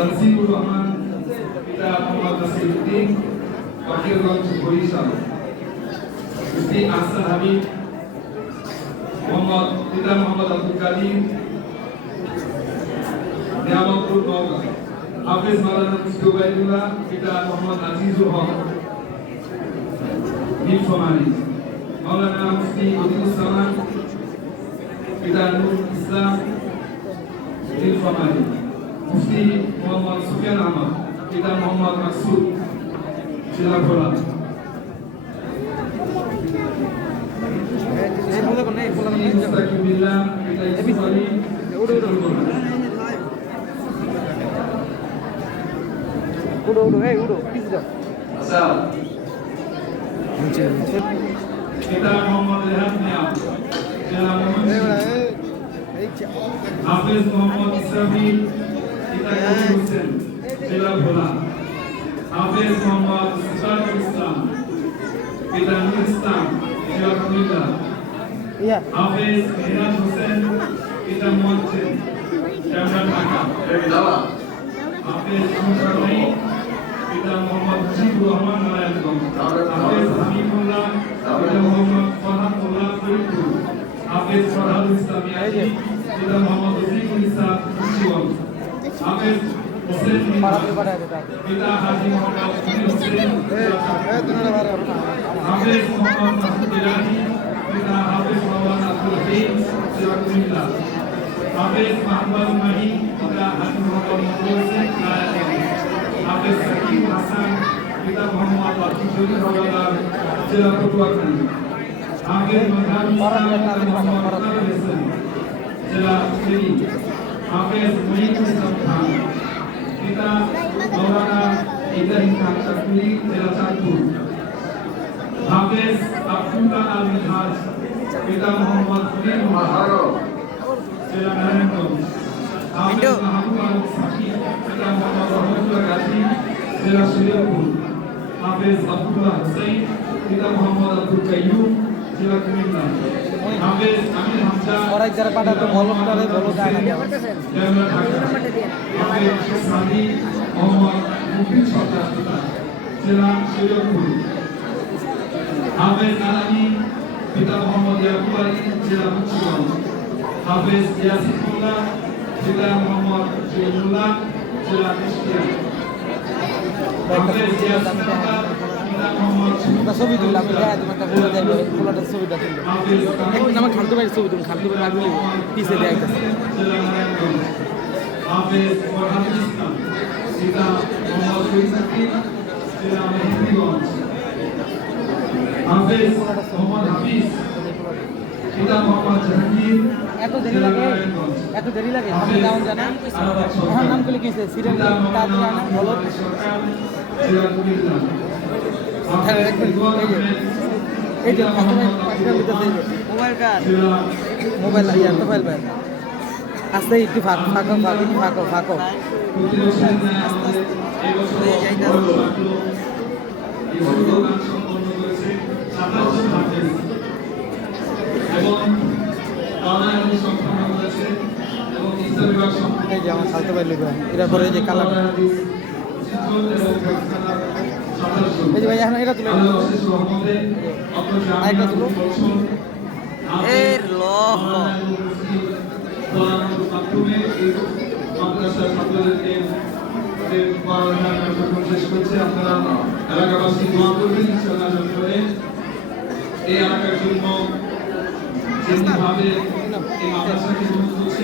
তানসিরুর রহমান পিতা মোহাম্মদ নাসিরউদ্দিন বাকেরগঞ্জ বরিশাল। মুফতি আহসান হাবিব পিতা মোহাম্মদ আব্দুল কাদির নিয়ামতপুর নওগাঁ। হাফেজ মাওলানা মুফতি ওবায়দুল্লাহ পিতা মোহাম্মদ আজিজুল হক নীলফামারী। মাওলানা মুফতি আতিকুজ্জামান পিতা নুরুল ইসলাম নীলফামারী। মুফতি মোহাম্মদ সুফিয়ান আহমদ পিতা মোহাম্মদ মাকসুদ শিলাখোলা। মুস্তাকিবিল্লাহ পিতা ইউসুফ আলী পিতা মোহাম্মদ রেহান মিয়া জেলা হাফেজ মোহাম্মদ ইসরাফিল পিতা কবির হোসেন জেলা ভোলা। হাফেজ মোহাম্মদ সিরাজুল ইসলাম পিতা নুরুল ইসলাম জেলা কুমিল্লা। হাফেজ মেহরাজ হোসেন পিতা মোয়াজ্জেম ক্যামেরা ঢাকা। হাফেজ মুশারফি পিতা মোহাম্মদ মুজিবুর রহমান নারায়ণগঞ্জ। হাফেজ হামিদুল্লাহ পিতা মোহাম্মদ ফরহাদুল্লাহ ফরিদপুর। হাফেজ ফরহাদুল ইসলাম ইয়াজি পিতা মোহাম্মদ রফিকুল ইসলাম মুন্সিগঞ্জ। হাফেজ হোসেন পিতা হাজী মোহাম্মদ আমির হোসেন। হাফেজ মোহাম্মদ মাসুদ ইলাহি পিতা হাফেজ মাওলানা আব্দুল হাকিম কুমিল্লা। হাফেজ মাহমুদ মাহি পিতা হাজী মোহাম্মদ মকবুল হোসেন নারায়ণগঞ্জ। হাফেজ সাকিব হাসান পিতা মোহাম্মদ আব্দুল হওয়ালার জেলা পটুয়াখালী। হাফেজ মাহমুদ মোহাম্মদ আমির হোসেন জেলা ফেনী। হাফেজ মঈনুল ইসলাম খান পিতা মাওলানা ইব্রাহিম খান চাকুরি জেলা চাঁদপুর। হাফেজ আব্দুল্লাহ আল মিনহাজ পিতা মোহাম্মদ খলিল মাহারো জেলা নারায়ণগঞ্জ। হাফেজ মাহবুব আল সাকিব পিতা মোহাম্মদ রহমতুল্লাহ গাজী জেলা শরীয়তপুর। হাফেজ আব্দুল্লাহ হুসাইন পিতা মোহাম্মদ আব্দুল কাইয়ুম জেলা কুমিল্লা। হাফেজ আমির হামজা ওরাই যারা পাঠাতো বলো করে বলো যায় না জেলা ঢাকা। হাফেজ সাদি মোহাম্মদ মুফতি সরকার পিতা জেলা শরীয়তপুর। হাফেজ আলামী পিতা মোহাম্মদ ইয়াকুব আলী জেলা মুন্সিগঞ্জ। হাফেজ ইয়াসিনুল্লাহ পিতা মোহাম্মদ জয়নুল্লাহ জেলা কুষ্টিয়া। হাফেজ ইয়াসিনুল্লাহ পিতা মোহাম্মদ ছবি তুললাম পুরোটা ছবিটা তুললাম আমার খালতো ভাইয়ের ছবি তুলুন খালতো ভাই আগুলি পিছিয়ে দেয় জেলা নারায়ণগঞ্জ। হাফেজ ফরহাদুল ইসলাম পিতা মোহাম্মদ ফরিদ জেলা মেহেন্দিগঞ্জ। হাফেজ মোহাম্মদ হাফিজ পিতা মোহাম্মদ জাহাঙ্গীর এত দেরি লাগে আপনি কেমন জানেন আমার নাম গুলি কিসে সিরিয়াল তাড়াতাড়ি আনা বলো এই যে মোবাইল কার মোবাইল ইয়া মোবাইল ভাই আস্তে একটু ফাঁকো এই যে আমার খালতে পারলি এটার পরে যে কালার এই যে ভাই এখন এটা তুলে আরেকটা তুলো এর শেষ করছে। আপনারা এলাকাবাসী দোয়া করবেন ইনশাআল্লাহ করে এই এলাকার জন্য যেভাবে এই মাদ্রাসাকে গ্রহণ করছে